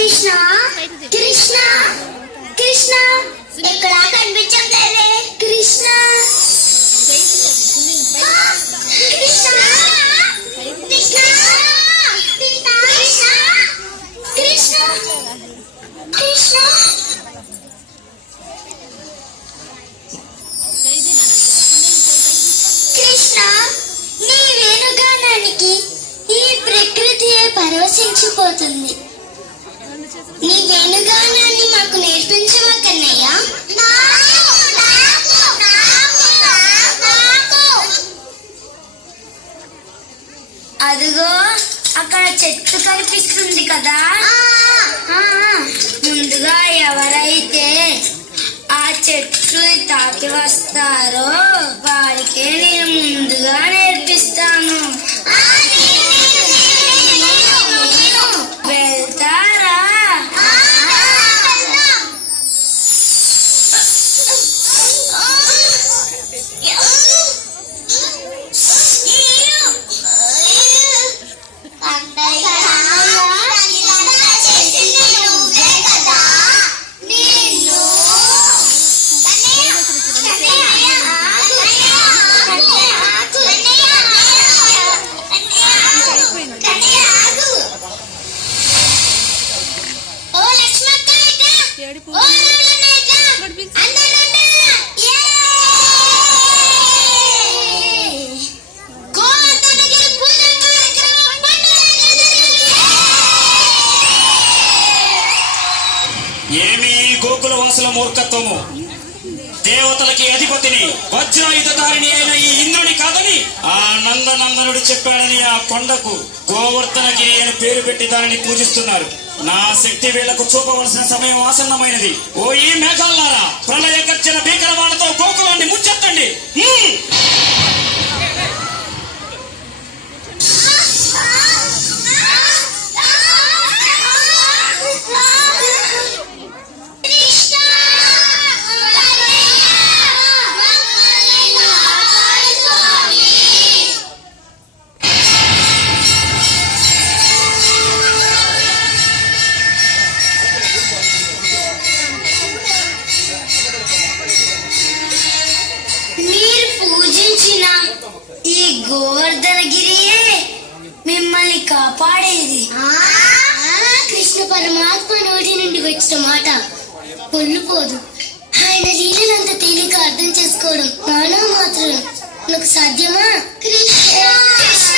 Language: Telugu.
కృష్ణ కృష్ణ కృష్ణ ఎక్కడ కనిపించట్లేదే కృష్ణ కృష్ణ కృష్ణ కృష్ణ కృష్ణ కృష్ణ నీ వేణుగానానికి ఈ ప్రకృతియే పరవశించిపోతుంది. నీ వేణుగానాన్ని మాకు నేర్పించవా కన్నయ్య? అదిగో అక్కడ చెట్టు కనిపిస్తుంది కదా, ముందుగా ఎవరైతే ఆ చెట్లు తాకి వస్తారో వారికే నేను ముందుగా నేర్పిస్తాను. వెళ్తారా? ఏమి గోకుల వాసుల మూర్ఖత్వము! దేవతలకి అధిపతిని వజ్రాయుధారిణి అయిన ఈ ఇంద్రుని కాదని ఆ నందనందనుడు చెప్పాడని ఆ కొండకు గోవర్ధనగిరి అని పేరు పెట్టి దానిని పూజిస్తున్నారు. నా శక్తి వీళ్లకు చూపవలసిన సమయం ఆసన్నమైనది. ఓ ఈ మేఘాలారా, ప్రళయ గర్జన భీకరవాణతో గోకులాన్ని ముంచెత్తండి. ఈ గోవర్ధనగిరియే మిమ్మల్ని కాపాడేది. కృష్ణ పరమాత్మ నోటి నుండి వచ్చిన మాట పొల్లుపోదు. ఆయన లీలనంత తేలిక అర్థం చేసుకోవడం మానవ మాత్రం నాకు సాధ్యమా? కృష్ణ కృష్ణ